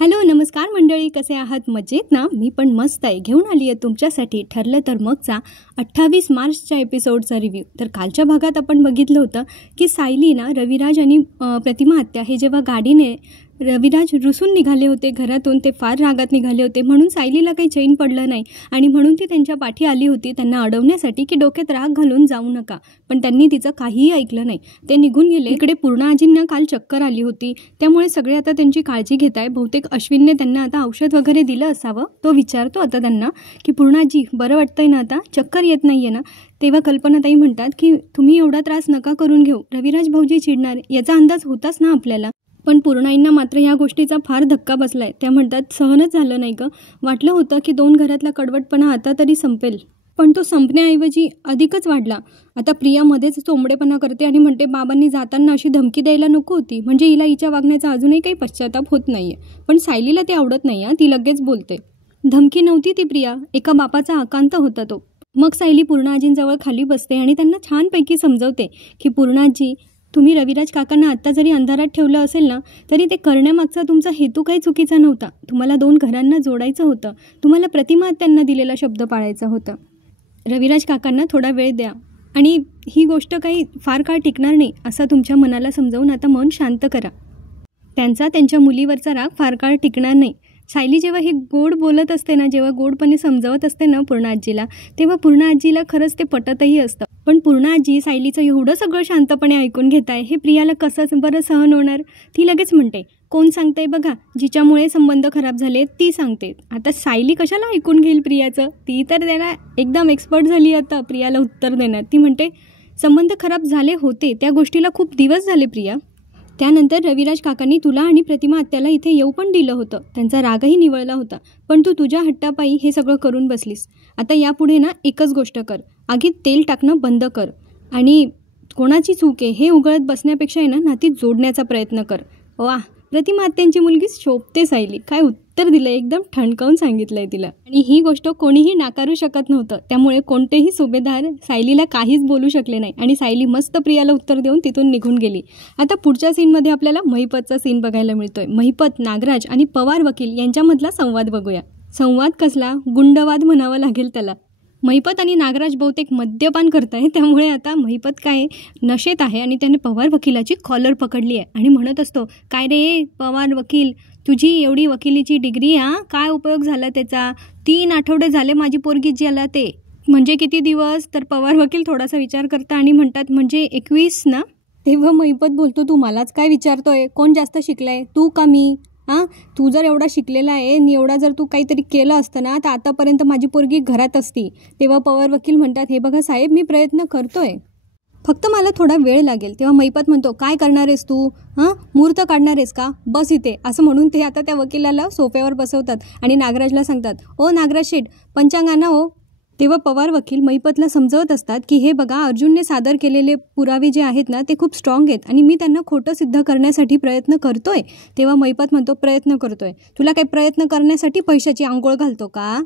Hello नमस्कार मंडळी, कसे आहात? मजेत ना? मी पण मस्त आहे. घेऊन आली आहे तुमच्यासाठी ठरलं तर मगचा 28 मार्चच्या एपिसोडचा रिव्ह्यू. तर कालच्या भागात आपण बघितलं होतं की सायली ना रविराज आणि प्रतिमा आत्या हे जेव्हा गाडीने रविराज रुसून निघाले होते घरातून, ते फार रागात निघाले होते. म्हणून सायलीला काही चैन पडलं नाही आणि म्हणून ती त्यांच्या पाठी आली होती त्यांना अडवण्यासाठी की डोक्यात राग घालून जाऊ नका. पण त्यांनी तिचं काहीही ऐकलं नाही, ते निघून गेले. इकडे पूर्णा आजींना काल चक्कर आली होती, त्यामुळे सगळे आता त्यांची काळजी घेत आहे. बहुतेक अश्विनने त्यांना आता औषध वगैरे दिलं असावं. तो विचारतो आता त्यांना की पूर्णा आजी बरं वाटतंय ना, आता चक्कर येत नाही आहे ना? तेव्हा कल्पनाताई म्हणतात की तुम्ही एवढा त्रास नका करून घेऊ, रविराज भाऊजी चिडणार, याचा अंदाज होताच ना आपल्याला. पण पूर्णाईंना मात्र या गोष्टीचा फार धक्का बसलाय. त्या म्हणतात सहनच झालं नाही ग, वाटलं होतं की 2 घरातला कडवटपणा आता तरी संपेल, पण तो संपण्याऐवजी अधिकच वाढला. आता प्रिया मध्येच चोंबडेपणा करते आणि म्हणते बाबांनी जाताना अशी धमकी द्यायला नको होती, म्हणजे हिला हिच्या वागण्याचा अजूनही काही पश्चाताप होत नाहीये. पण सायलीला ते आवडत नाही. ती लगेच बोलते धमकी नव्हती ती प्रिया, एका बापाचा आकांत होता तो. मग सायली पूर्णाजींजवळ खाली बसते आणि त्यांना छानपैकी समजवते की पूर्णाजी, तुम्ही रविराज काकांना आत्ता जरी अंधारात ठेवलं असेल ना, तरी ते करण्यामागचा तुमचा हेतू काही चुकीचा नव्हता. तुम्हाला 2 घरांना जोडायचं होतं, तुम्हाला प्रतिमा त्यांना दिलेला शब्द पाळायचा होता. रविराज काकांना थोडा वेळ द्या आणि ही गोष्ट काही फार काळ टिकणार नाही असं तुमच्या मनाला समजावून आता मन शांत करा. त्यांच्या मुलीवरचा राग फार काळ टिकणार नाही. सायली जेव्हा हे गोड बोलत असते ना, जेव्हा गोडपणे समजावत असते ना पूर्णा आजीला, तेव्हा पूर्णा आजीला खरंच ते पटतही असतं. पण पूर्णा आजी सायलीचं एवढं सगळं शांतपणे ऐकून घेत आहे, हे प्रियाला कसं बरं सहन होणार? ती लगेच म्हणते कोण सांगतंय बघा, जिच्यामुळे संबंध खराब झाले ती सांगते. आता सायली कशाला ऐकून घेईल प्रियाचं? ती तर त्याला एकदम एक्सपर्ट झाली आता प्रियाला उत्तर देण्यात. ती म्हणते संबंध खराब झाले होते, त्या गोष्टीला खूप दिवस झाले प्रिया. त्यानंतर रविराज काकांनी तुला आणि प्रतिमा आत्याला इथे येऊ पण दिलं होतं, त्यांचा रागही निवळला होता. पण तू तुझ्या हट्टापायी हे सगळं करून बसलीस. आता यापुढे ना एकच गोष्ट कर, आगीत तेल टाकणं बंद कर आणि कोणाची चूक आहे हे उघडत बसण्यापेक्षा आहे ना नाती जोडण्याचा प्रयत्न कर. वा, प्रतिमा आत्यांची मुलगी शोभते सायली, काय उत्तर दिलं, एकदम ठणकावून सांगितलंय तिला. आणि ही गोष्ट कोणीही नाकारू शकत नव्हतं, त्यामुळे कोणतेही सुभेदार सायलीला काहीच बोलू शकले नाही आणि सायली मस्त प्रियाला उत्तर देऊन तिथून निघून गेली. आता पुढच्या सीनमध्ये आपल्याला महिपतचा सीन बघायला मिळतोय. महिपत, नागराज आणि पवार वकील यांच्यामधला संवाद बघूया. संवाद कसला, गुंडवाद म्हणावा लागेल त्याला. महिपत आणि नागराज बहुतेक मद्यपान करत आहे, त्यामुळे आता महिपत काय नशेत आहे आणि त्याने पवार वकिलाची कॉलर पकडली आहे आणि म्हणत असतो काय रे पवार वकील, तुझी एवढी वकिलीची डिग्री, काय उपयोग झाला त्याचा? 3 आठवडे झाले माझी पोरगी ज्याला ते, म्हणजे किती दिवस? तर पवार वकील थोडासा विचार करता आणि म्हणतात म्हणजे 21 ना? तेव्हा महिपत बोलतो तू मलाच काय विचारतोय, कोण जास्त शिकलाय, तू का मी? तू जर एवढा शिकलेला आहे आणि एवढा जर तू काहीतरी केलं असतं ना तर आतापर्यंत माझी पोरगी घरात असती. तेव्हा पवार वकील म्हणतात हे बघा साहेब, मी प्रयत्न करतोय, फक्त मला थोडा वेळ लागेल. तेव्हा महिपत म्हणतो काय करणार आहेस तू? मुहूर्त काढणार आहेस का? बस इथे, असं म्हणून ते आता त्या वकिलाला सोफ्यावर बसवतात आणि नागराजला सांगतात ओ नागराज शेठ, पंचांग आणा हो. तेव्हा पवार वकील महिपतला समजवत असतात की हे बघा, अर्जुनने सादर केलेले पुरावे जे आहेत ना ते खूप स्ट्रॉंग आहेत आणि मी त्यांना खोटं सिद्ध करण्यासाठी प्रयत्न करतोय. तेव्हा महिपत म्हणतो प्रयत्न करतोय, तुला काही प्रयत्न करण्यासाठी पैशाची आंघोळ घालतो का?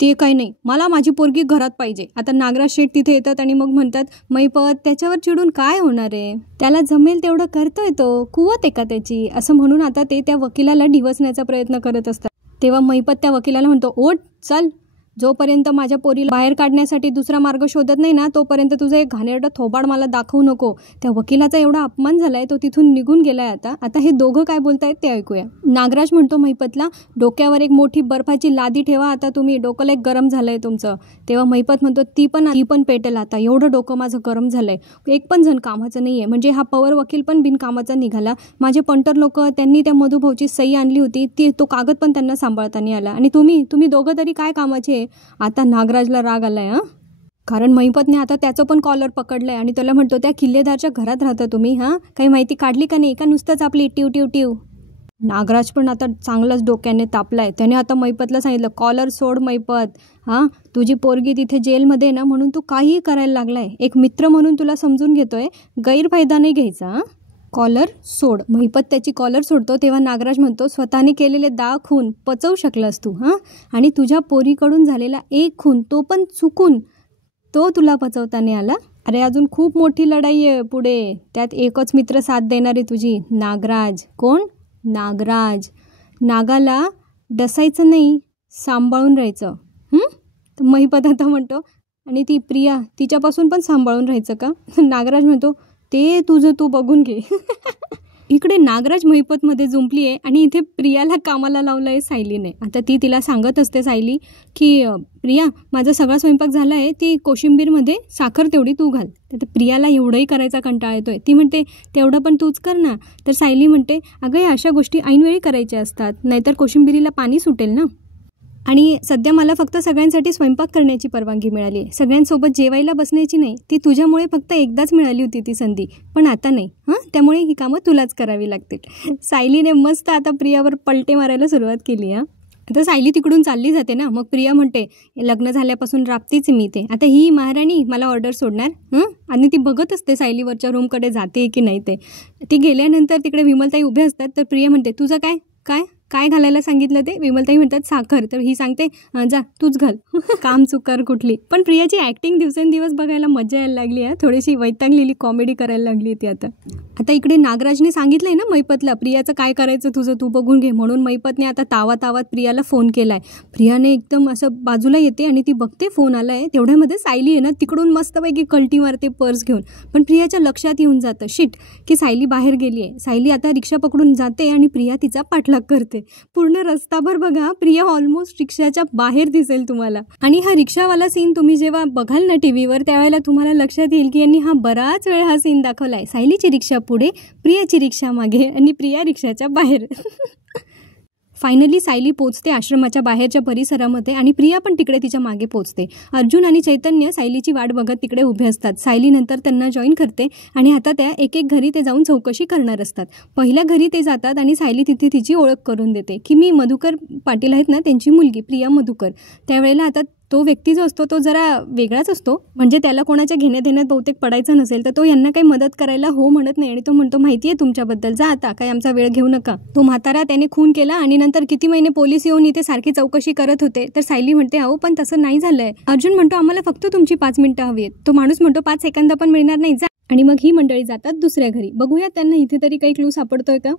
ते काही नाही, मला माझी पोरगी घरात पाहिजे. आता नागराज शेठ तिथे येतात आणि मग म्हणतात महिपत त्याच्यावर चिडून काय होणार आहे, त्याला जमेल तेवढं करतोय, तो कुवत आहे का त्याची? असं म्हणून आता ते त्या वकिलाला डिवचण्याचा प्रयत्न करत असतात. तेव्हा महिपत त्या वकिलाला म्हणतो ओट चल, जोपर्यंत माझ्या पोरीला बाहेर काढण्यासाठी दुसरा मार्ग शोधत नाही ना तोपर्यंत तुझं एक घाणेरडं थोबाड मला दाखवू नको. त्या वकिलाचा एवढा अपमान झालाय, तो तिथून निघून गेलाय. आता हे दोघं काय बोलतायत ते ऐकूया. नागराज म्हणतो महिपतला डोक्यावर एक मोठी बर्फाची लादी ठेवा, आता तुम्ही डोकं लय गरम झालंय तुमचं. तेव्हा महिपत म्हणतो ती पण पेटेल, आता एवढं डोकं माझं गरम झालंय, एक पण जण कामाचं नाहीये. म्हणजे हा पवार वकील पण बिनकामाचा निघाला. माझे पंटर लोक, त्यांनी त्या मधुभाऊची सही आणली होती, तो कागद पण त्यांना सांभाळता नाही आला आणि तुम्ही दोघं तरी काय कामाचे? आता नागराजला राग आलाय कारण महिपतने आता त्याचं पण कॉलर पकडलंय आणि त्याला म्हणतो त्या किल्लेदारच्या घरात राहता तुम्ही, काही माहिती काढली का नाही, का नुसतंच आपली टिव टिव टिव? नागराज पण आता चांगलाच डोक्याने तापलाय. त्याने आता महिपतला सांगितलं कॉलर सोड महिपत, तुझी पोरगी तिथे जेलमध्ये ना म्हणून तू काहीही करायला लागलाय, एक मित्र म्हणून तुला समजून घेतोय, गैरफायदा नाही घ्यायचा. कॉलर सोड. महिपत त्याची कॉलर सोडतो. तेव्हा नागराज म्हणतो स्वतःने केलेले 10 खून पचवू शकलास तू, आणि तुझ्या पोरीकडून झालेला 1 खून, तो पण चुकून, तो तुला पचवता नाही आला? अरे अजून खूप मोठी लढाई आहे पुढे, त्यात एकच मित्र साथ देणारी तुझी, नागराज. कोण? नागराज. नागाला डसायचं नाही, सांभाळून राहायचं. तर महिपत आता म्हणतो, आणि ती प्रिया तिच्यापासून पण सांभाळून राहायचं का? नागराज म्हणतो, ते तुझं तू बघून घे. इकडे नागराज महिपतमध्ये जुंपली आहे आणि इथे प्रियाला कामाला लावलं आहे सायलीने. आता ती तिला सांगत असते सायली की प्रिया, माझा सगळा स्वयंपाक झाला आहे, ती कोशिंबीरमध्ये साखर तेवढी तू घाल. तर प्रियाला एवढंही करायचा कंटाळा येतोय. ती म्हणते तेवढं पण तूच कर ना. तर सायली म्हणते, अगं या अशा गोष्टी ऐनवेळी करायच्या असतात, नाहीतर कोशिंबिरीला पाणी सुटेल ना. आणि सध्या मला फक्त सगळ्यांसाठी स्वयंपाक करण्याची परवानगी मिळाली आहे, सगळ्यांसोबत जेवायला बसण्याची नाही. ती तुझ्यामुळे फक्त एकदाच मिळाली होती ती संधी, पण आता नाही. त्यामुळे ही कामं तुलाच करावी लागतील. सायलीने मस्त आता प्रियावर पलटे मारायला सुरुवात केली. आता सायली तिकडून चालली जाते ना, मग प्रिया म्हणते, लग्न झाल्यापासून राबतीच मी ते, आता ही महाराणी मला ऑर्डर सोडणार. आणि ती बघत असते सायलीवरच्या रूमकडे जाते की नाही ते. ती गेल्यानंतर तिकडे विमलताई उभे असतात. तर प्रिया म्हणते, तुझं काय काय काय घालायला सांगितलं ते? विमलताई म्हणतात साखर. तर ही सांगते, जा तूच घाल. काम चुकार कुठली. पण प्रियाची ॲक्टिंग दिवसेंदिवस बघायला मजा यायला लागली आहे. थोडीशी वैतागलेली कॉमेडी करायला लागली ती आता इकडे नागराजने सांगितलंय ना महिपतला, प्रियाचं काय करायचं तुझं तू बघून घे म्हणून. महिपतने आता तावात प्रियाला फोन केलाय. प्रियाने एकदम असं बाजूला येते आणि ती बघते फोन आलाय. तेवढ्यामध्ये सायली आहे ना, तिकडून मस्तपैकी कल्टी मारते पर्स घेऊन. पण प्रियाच्या लक्षात येऊन जातं शिट की सायली बाहेर गेली आहे. सायली आता रिक्षा पकडून जाते आणि प्रिया तिचा पाठलाग करते. पूर्ण रस्ताभर बघा प्रिया ऑलमोस्ट रिक्षाच्या बाहेर दिसेल तुम्हाला. आणि हा रिक्षावाला सीन तुम्ही जेव्हा बघाल ना टीव्हीवर, त्यावेळेला तुम्हाला लक्षात येईल की यांनी बराच वेळ हा सीन दाखवलाय. सायलीची रिक्षा पुढे, प्रियाची रिक्षा मागे आणि प्रिया रिक्षाच्या बाहेर. फायनली सायली पोचते आश्रमाच्या बाहेरच्या परिसरामध्ये आणि प्रिया पण तिकडे तिच्या मागे पोचते. अर्जुन आणि चैतन्य सायलीची वाट बघत तिकडे उभे असतात. सायली नंतर त्यांना जॉईन करते आणि आता त्या एक घरी ते जाऊन चौकशी करणार असतात. पहिल्या घरी ते जातात आणि सायली तिथे तिची ओळख करून देते की मी मधुकर पाटील आहेत ना, त्यांची मुलगी प्रिया मधुकर. त्यावेळेला आता तो व्यक्ती जो असतो तो जरा वेगळाच असतो, म्हणजे त्याला कोणाच्या घेण्यादेण्यात बहुतेक पडायचं नसेल तर तो यांना काही मदत करायला हो म्हणत नाही. आणि तो म्हणतो, माहिती आहे तुमच्याबद्दल, जा आता, काही आमचा वेळ घेऊ नका. तो म्हातारा त्याने खून केला आणि नंतर किती महिने पोलीस येऊन इथे सारखी चौकशी करत होते. तर सायली म्हणते, अहो पण तसं नाही झालंय. अर्जुन म्हणतो, आम्हाला फक्त तुमची 5 मिनिटं हवी आहेत. तो माणूस म्हणतो, 5 सेकंद पण मिळणार नाही, जा. आणि मग ही मंडळी जातात दुसऱ्या घरी. बघूया त्यांना इथे तरी काही क्लू सापडतोय का.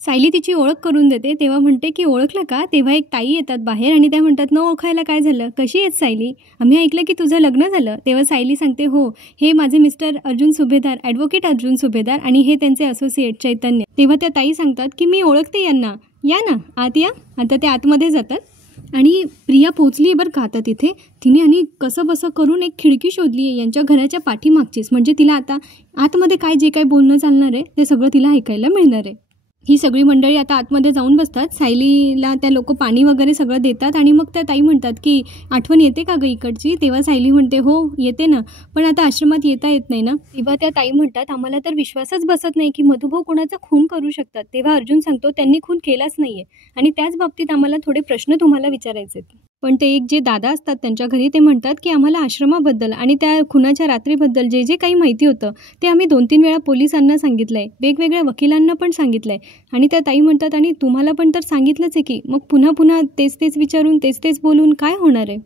सायली तिची ओळख करून देते. तेव्हा म्हणते की ओळखलं का. तेव्हा एक ताई येतात बाहेर आणि त्या म्हणतात, न ओळखायला काय झालं, कशी आहेस सायली, आम्ही ऐकलं की तुझं लग्न झालं. तेव्हा सायली सांगते, हो, हे माझे मिस्टर अर्जुन सुभेदार, ॲडव्होकेट अर्जुन सुभेदार, आणि हे त्यांचे असोसिएट चैतन्य. तेव्हा त्या ताई सांगतात की मी ओळखते यांना, या ना आत या. आता ते आतमध्ये जातात आणि प्रिया पोचली बरं का आता तिथे. तिने आणि कसं बसं करून एक खिडकी शोधली आहे यांच्या घराच्या पाठीमागचीच, म्हणजे तिला आता आतमध्ये काय जे काय बोलणं चालणार आहे ते सगळं तिला ऐकायला मिळणार आहे. ही सगळी मंडळी आता आतमध्ये जाऊन बसतात. सायलीला त्या लोक पाणी वगैरे सगळं देतात आणि मग त्या ताई म्हणतात की आठवण येते का गं इकडची. तेव्हा सायली म्हणते, हो येते ना, पण आता आश्रमात येता येत नाही ना. तेव्हा त्या ताई म्हणतात, आम्हाला तर विश्वासच बसत नाही की मधुभाऊ कोणाचा खून करू शकतात. तेव्हा अर्जुन सांगतो, त्यांनी खून केलाच नाहीये आणि त्याच बाबतीत आम्हाला थोडे प्रश्न तुम्हाला विचारायचे. पण ते एक जे दादा असतात त्यांच्या घरी, ते म्हणतात की आम्हाला आश्रमाबद्दल आणि त्या खुनाच्या रात्रीबद्दल जे जे काही माहिती होतं ते आम्ही 2-3 वेळा पोलिसांना सांगितलंय, वेगवेगळ्या वकिलांना पण सांगितलंय. आणि त्या ताई म्हणतात, आणि तुम्हाला पण तर सांगितलंच आहे की, मग पुन्हा पुन्हा तेच विचारून तेच बोलून काय होणार आहे.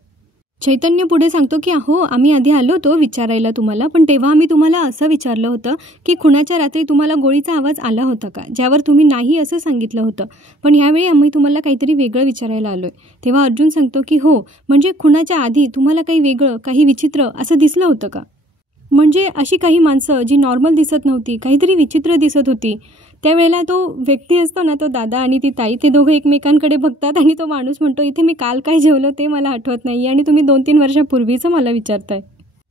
चैतन्य पुढे सांगतो की अहो, आम्ही आधी आलो होतो विचारायला तुम्हाला, पण तेव्हा आम्ही तुम्हाला असं विचारलं होतं की खुनाच्या रात्री तुम्हाला गोळीचा आवाज आला होता का, ज्यावर तुम्ही नाही असं सांगितलं होतं. पण यावेळी आम्ही तुम्हाला काहीतरी वेगळं विचारायला आलोय. तेव्हा अर्जुन सांगतो की हो, म्हणजे खुनाच्या आधी तुम्हाला काही वेगळं, काही विचित्र असं दिसलं होतं का. म्हणजे अशी काही माणसं जी नॉर्मल दिसत नव्हती, काहीतरी विचित्र दिसत होती. त्यावेळेला तो व्यक्ती असतो ना, तो दादा आणि ती ताई, ते दोघं एकमेकांकडे बघतात आणि तो माणूस म्हणतो, इथे मी काल काय जेवलो ते मला आठवत नाही आणि तुम्ही 2-3 वर्षापूर्वीचं मला विचारताय.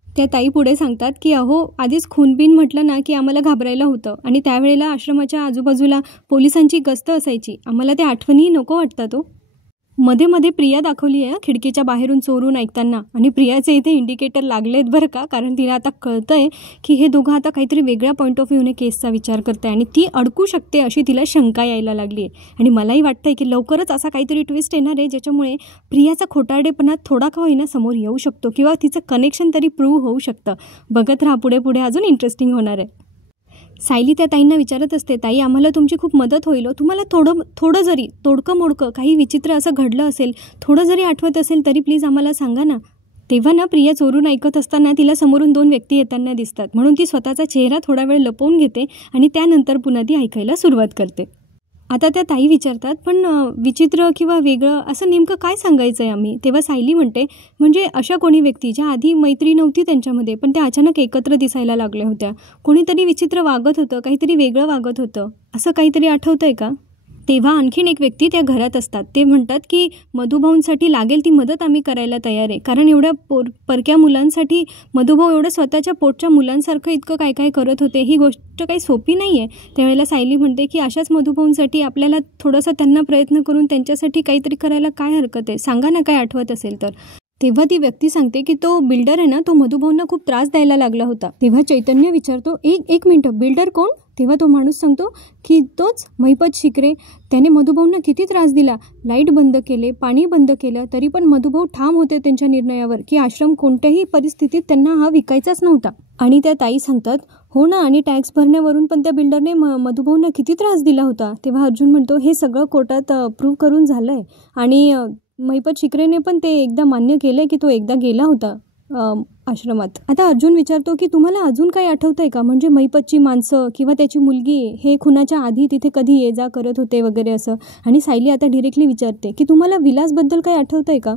त्या ताई पुढे सांगतात की अहो, आधीच खूनबीन म्हटलं ना की आम्हाला घाबरायला होतं आणि त्यावेळेला आश्रमाच्या आजूबाजूला पोलिसांची गस्त असायची. आम्हाला त्या आठवणी नको वाटतात. तो मध्ये मध्ये प्रिया दाखवली आहे खिडकीच्या बाहेरून चोरून ऐकताना, आणि प्रियाचे इथे इंडिकेटर लागलेत बरं का, कारण तिला आता कळतंय की हे दोघं आता काहीतरी वेगळ्या पॉईंट ऑफ व्ह्यूने केसचा विचार करते आणि ती अडकू शकते अशी तिला शंका यायला लागली आहे. आणि मलाही वाटतंय की लवकरच असा काहीतरी ट्विस्ट येणार आहे ज्याच्यामुळे प्रियाचा खोटारडेपणा थोडा का होईना समोर येऊ शकतो किंवा तिचं कनेक्शन तरी प्रूव्ह होऊ शकतं. बघत राहा, पुढे अजून इंटरेस्टिंग होणार आहे. सायली त्या ताईंना विचारत असते, ताई आम्हाला तुमची खूप मदत होईल. तुम्हाला थोडं जरी तोडकं मोडकं काही विचित्र असं घडलं असेल, थोडं जरी आठवत असेल तरी प्लीज आम्हाला सांगा ना. तेव्हा ना प्रिया चोरून ऐकत असताना तिला समोरून 2 व्यक्ती येताना दिसतात, म्हणून ती स्वतःचा चेहरा थोडा वेळ लपवून घेते आणि त्यानंतर पुन्हा ती ऐकायला सुरुवात करते. आता त्या ताई विचारतात, पण विचित्र किंवा वेगळं असं नेमकं काय सांगायचं आहे आम्ही? तेव्हा सायली म्हणते, म्हणजे अशा कोणी व्यक्ती ज्या आधी मैत्री नव्हती त्यांच्यामध्ये, पण त्या अचानक एकत्र दिसायला लागल्या होत्या. कोणीतरी विचित्र वागत होतं, काहीतरी वेगळं वागत होतं, असं काहीतरी आठवतंय का? तेव्हा आणखीन एक व्यक्ती त्या घरात असतात. ते म्हणतात की मधुभाऊंसाठी लागेल ती मदत आम्ही करायला तयार आहे, कारण एवढ्या परक्या मुलांसाठी मधुभाऊ एवढं स्वतःच्या पोटच्या मुलांसारखं इतकं काय काय करत होते, ही गोष्ट काही सोपी नाही आहे. त्यावेळेला सायली म्हणते की अशाच मधुभाऊंसाठी आपल्याला थोडंसं त्यांना प्रयत्न करून त्यांच्यासाठी काहीतरी करायला काय हरकत आहे, सांगा ना काय आठवत असेल तर. तेव्हा ती व्यक्ती सांगते की तो बिल्डर आहे ना, तो मधुभाऊंना खूप त्रास द्यायला लागला होता. तेव्हा चैतन्य विचारतो, एक मिनटं, बिल्डर कोण? तेव्हा तो माणूस सांगतो की तोच महिपत शिकरे. त्याने मधुभाऊंना किती त्रास दिला, लाईट बंद केले, पाणी बंद केलं, तरी पण मधुभाऊ ठाम होते त्यांच्या निर्णयावर की आश्रम कोणत्याही परिस्थितीत त्यांना हा विकायचाच नव्हता. आणि त्या ताई सांगतात, हो ना, आणि टॅक्स भरण्यावरून पण त्या बिल्डरने मधुभाऊंना किती त्रास दिला होता. तेव्हा अर्जुन म्हणतो, हे सगळं कोर्टात प्रूव्ह करून झालं आहे आणि महिपत शिकरेने पण ते एकदा मान्य केलं की तो एकदा गेला होता आश्रमात. आता अर्जुन विचारतो की तुम्हाला अजून काही आठवतंय का, म्हणजे महिपतची माणसं किंवा त्याची मुलगी हे खुनाच्या आधी तिथे कधी ये जा करत होते वगैरे असं. आणि सायली आता डिरेक्टली विचारते की तुम्हाला विलासबद्दल काही आठवतंय का?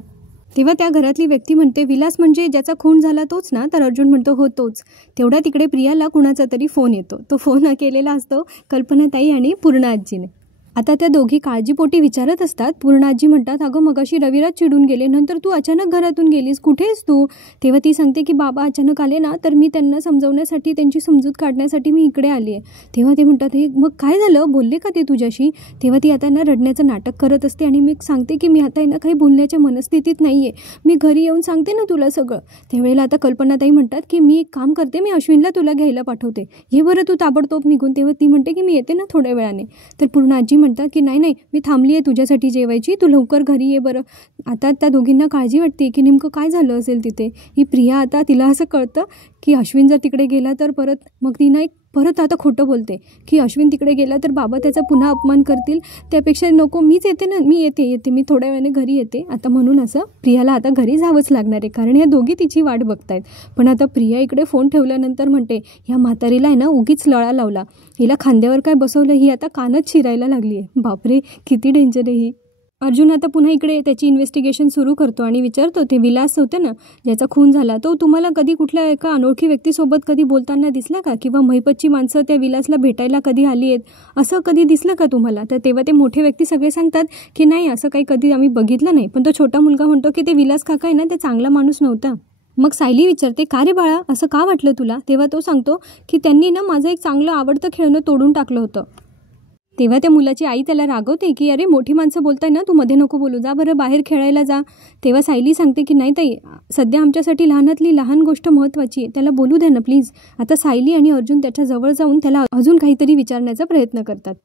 तेव्हा त्या घरातली व्यक्ती म्हणते, विलास म्हणजे ज्याचा खून झाला तोच ना? तर अर्जुन म्हणतो, हो तोच. तेवढ्या तिकडे प्रियाला कुणाचा तरी फोन येतो. तो फोन केलेला असतो कल्पनाताई आणि पूर्णा आजीने. आता त्या दोघी काळजीपोटी विचारत असतात. पूर्णा आजी म्हणतात, अगं मगाशी रविराज चिडून गेले, नंतर तू अचानक घरातून गेलीस, कुठेस तू? तेव्हा ती सांगते की बाबा अचानक आले ना, तर मी त्यांना समजवण्यासाठी, त्यांची समजूत काढण्यासाठी मी इकडे आली आहे. तेव्हा ते म्हणतात, हे मग काय झालं, बोलले का ते तुझ्याशी? तेव्हा ती आता ना रडण्याचं नाटक करत असते आणि मी सांगते की मी आता काही बोलण्याच्या मनस्थितीत नाही आहे, मी घरी येऊन सांगते ना तुला सगळं. त्यावेळेला आता कल्पनाताई म्हणतात की मी एक काम करते, मी अश्विनला तुला घ्यायला पाठवते, ये बरं तू ताबडतोब निघून. तेव्हा ती म्हणते की मी येते ना थोड्या वेळाने. तर पूर्णा आजी म्हणतात की नाही, मी थांबली आहे तुझ्यासाठी जेवायची, तू लवकर घरी ये बरं. आता त्या दोघींना काळजी वाटते की नेमकं काय झालं असेल तिथे. ही प्रिया आता तिला असं कळतं की अश्विन जर तिकडे गेला तर परत, मग ती ना परत आता खोटं बोलते की अश्विन तिकडे गेला तर बाबा त्याचा पुन्हा अपमान करतील, त्यापेक्षा नको, मीच येते ना, मी येते, मी थोड्या वेळाने घरी येते. आता म्हणून असं प्रियाला आता घरी जावंच लागणार आहे, कारण या दोघी तिची वाट बघतायत. पण आता प्रिया इकडे फोन ठेवल्यानंतर म्हणते, ह्या म्हातारीला आहे ना उगीच लळा लावला, हिला खांद्यावर काय बसवलं, ही आता कानच शिरायला लागली आहे. बापरे, किती डेंजर आहे ही. अर्जुन आता पुन्हा इकडे त्याची इन्व्हेस्टिगेशन सुरू करतो आणि विचारतो, ते विलास होते ना ज्याचा खून झाला, तो तुम्हाला कधी कुठल्या एका अनोळखी व्यक्तीसोबत कधी बोलताना दिसला का, किंवा महिपतची माणसं त्या विलासला भेटायला कधी आली आहेत, असं कधी दिसलं का तुम्हाला? तर तेव्हा ते मोठे व्यक्ती सगळे सांगतात की नाही, असं काही कधी आम्ही बघितलं नाही. पण तो छोटा मुलगा म्हणतो की ते विलास काका आहे ना, ते चांगला माणूस नव्हता. मग सायली विचारते, का रे बाळा, असं का वाटलं तुला? तेव्हा तो सांगतो की त्यांनी ना माझं एक चांगलं आवडतं खेळणं तोडून टाकलं होतं. तेव्हा त्या मुलाची आई त्याला रागवते की अरे मोठी माणसं बोलताय ना, तू मध्ये नको बोलू, जा बरं बाहेर खेळायला जा. तेव्हा सायली सांगते की नाही ताई, सध्या आमच्यासाठी लहानातली लहान गोष्ट महत्त्वाची आहे, त्याला बोलू द्या ना प्लीज. आता सायली आणि अर्जुन त्याच्या जवळ जाऊन त्याला अजून काहीतरी विचारण्याचा प्रयत्न करतात.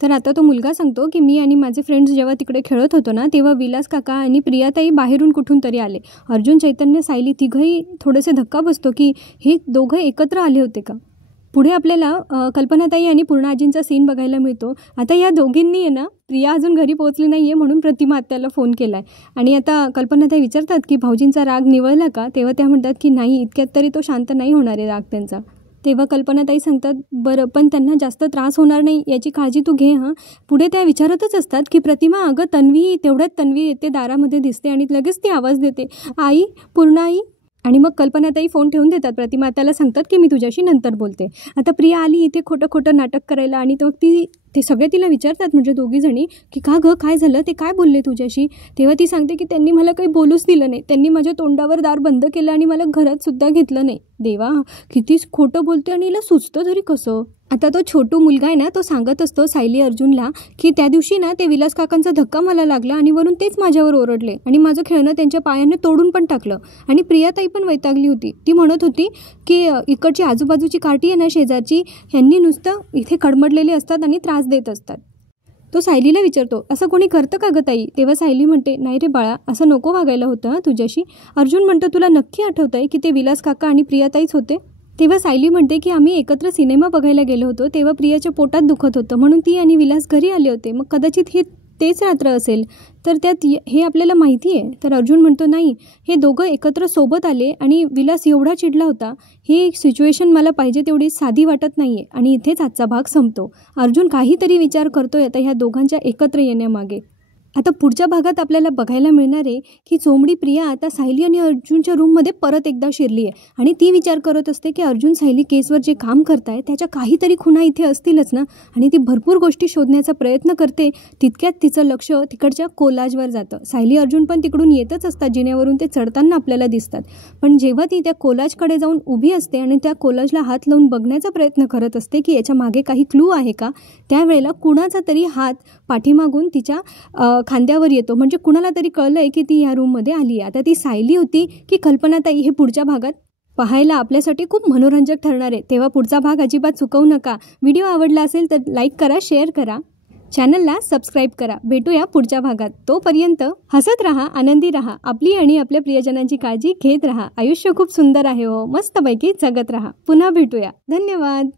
तर आता तो मुलगा सांगतो की मी आणि माझे फ्रेंड्स जेव्हा तिकडे खेळत होतो ना, तेव्हा विलास काका आणि प्रियाताई बाहेरून कुठून तरी आले. अर्जुन, चैतन्य, सायली तिघंही थोडेसे धक्का बसतो की हे दोघं एकत्र आले होते का. पुढे आपल्याला कल्पनाताई आणि पूर्णा आजींचा सीन बघायला मिळतो. आता या दोघींनी आहे ना, प्रिया अजून घरी पोहोचली नाही आहे म्हणून प्रतिमा आत्याला फोन केला आहे. आणि आता कल्पनाताई विचारतात की भाऊजींचा राग निवळला का. तेव्हा त्या म्हणतात की नाही, इतक्यात तरी तो शांत नाही होणार आहे राग त्यांचा. तेव्हा कल्पनाताई सांगतात, बरं पण त्यांना जास्त त्रास होणार नाही याची काळजी तू घे हां. पुढे त्या विचारतच असतात की प्रतिमा, अगं तेवढ्यात तन्वी येते, दारामध्ये दिसते आणि लगेच ती आवाज देते, आई, पूर्णा आई. आणि मग कल्पनाताई फोन ठेवून देतात. प्रतिमा त्याला सांगतात की मी तुझ्याशी नंतर बोलते. आता प्रिया आली इथे खोटं नाटक करायला आणि मग ते सगळे तिला विचारतात, म्हणजे दोघी जणी, की का गं, काय झालं, ते काय बोलले तुझ्याशी. तेव्हा ती सांगते की त्यांनी मला काही बोलूच दिलं नाही, त्यांनी माझ्या तोंडावर दार बंद केलं आणि मला घरात सुद्धा घेतलं नाही. देवा, कितीच खोटं बोलते आणि हिला सुचतं तरी कसं. आता तो छोटू मुलगा आहे ना, तो सांगत असतो सायली अर्जुनला की त्या दिवशी ना ते विलास काकांचा धक्का मला लागला आणि वरून तेच माझ्यावर ओरडले आणि माझं खेळणं त्यांच्या पायाने तोडून पण टाकलं. आणि प्रियाताई पण वैतागली होती. ती म्हणत होती की इकडची आजूबाजूची कार्टी आहे ना शेजारची, ह्यांनी नुसतं इथे कडमडलेले असतात आणि त्रास देत असतात. तो सायलीला विचारतो, असं कोणी करतं का गं ताई. तेव्हा सायली म्हणते, नाही रे बाळा, असं नको वागायला होतं हां तुझ्याशी. अर्जुन म्हणतो, तुला नक्की आठवतंय की ते विलास काका आणि प्रियाताईच होते. तेव्हा सायली म्हणते की आम्ही एकत्र सिनेमा बघायला गेलो होतो, तेव्हा प्रियाच्या पोटात दुखत होतं म्हणून ती आणि विलास घरी आले होते, मग कदाचित हे तेच रात्र असेल, तर त्यात हे आपल्याला माहिती आहे. तर अर्जुन म्हणतो नाही, हे दोघं एकत्र सोबत आले आणि विलास एवढा चिडला होता. ही सिच्युएशन मला पाहिजे तेवढी साधी वाटत नाही आहे. आणि इथेच आजचा भाग संपतो. अर्जुन काहीतरी विचार करतोय आता ह्या दोघांच्या एकत्र येण्यामागे. आता पुढच्या भागात आपल्याला बघायला मिळणार आहे की चोमडी प्रिया आता सायली आणि अर्जुनच्या रूममध्ये परत एकदा शिरली आहे आणि ती विचार करत असते की अर्जुन सायली केसवर जे काम करताय त्याच्या काहीतरी खुणा इथे असतीलच ना. आणि ती भरपूर गोष्टी शोधण्याचा प्रयत्न करते. तितक्यात तिचं लक्ष तिकडच्या कोलाजवर जातं. सायली अर्जुन पण तिकडून येतच असतात, जिन्यावरून ते चढताना आपल्याला दिसतात. पण जेव्हा ती त्या कोलाजकडे जाऊन उभी असते आणि त्या कोलाजला हात लावून बघण्याचा प्रयत्न करत असते की याच्या मागे काही क्लू आहे का, त्यावेळेला कुणाचा तरी हात पाठीमागून तिच्या खांद्यावर येतो. म्हणजे कुणाला तरी कळलंय की ती या रूममध्ये आली आहे. आता ती सायली होती की कल्पनाताई हे पुढच्या भागात पाहायला आपल्यासाठी खूप मनोरंजक ठरणार आहे. तेव्हा पुढचा भाग अजिबात चुकवू नका. व्हिडिओ आवडला असेल तर लाईक करा, शेअर करा, चॅनलला सबस्क्राईब करा. भेटूया पुढच्या भागात. तोपर्यंत हसत राहा, आनंदी राहा, आपली आणि आपल्या प्रियजनांची काळजी घेत राहा. आयुष्य खूप सुंदर आहे हो, मस्तपैकी जगत राहा. पुन्हा भेटूया. धन्यवाद.